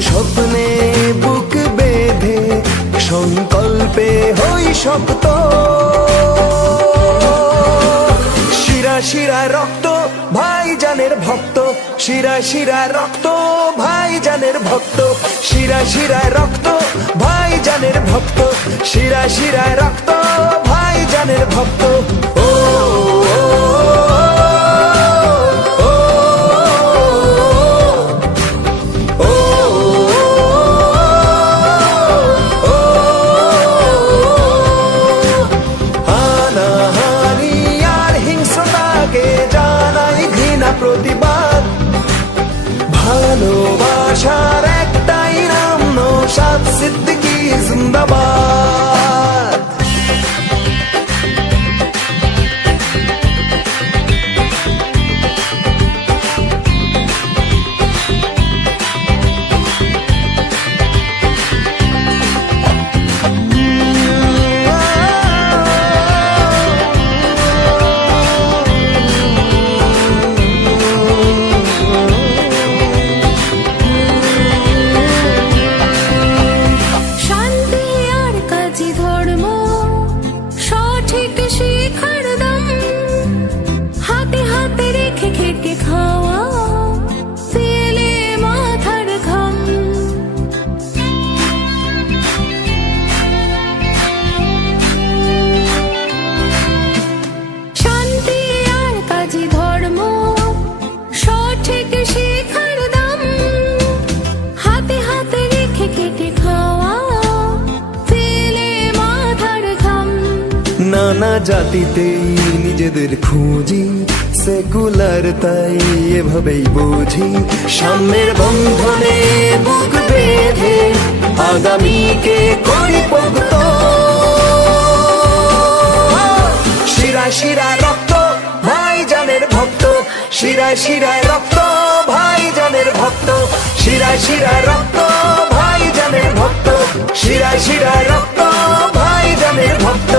স্বপ্নে বুক বেঁধে সংকল্পে হই শক্ত। শিরা শিরায় রক্ত ভাইজানের ভক্ত, শিরা শিরায় রক্ত ভাইজানের ভক্ত, শিরা শিরায় রক্ত ভাইজানের ভক্ত, শিরা শিরায় রক্ত ভাইজানের ভক্ত। ও প্রতিবাদ, ভালোবাসার একটাই নাম নওশাদ সিদ্দিকী জিন্দাবাদ। নানা জাতিতেই নিজেদের খুঁজি, সেকুলার তাই এভাবেই বুঝি। সাম্যের বন্ধনে বুক বেঁধে আগামীকে করি পোক্ত। শিরা শিরায় রক্ত ভাইজানের ভক্ত, শিরায় শিরায় রক্ত ভাইজানের ভক্ত, শিরায় শিরায় রক্ত ভাইজানের ভক্ত, শিরায় শিরায় রক্ত ভাইজানের ভক্ত।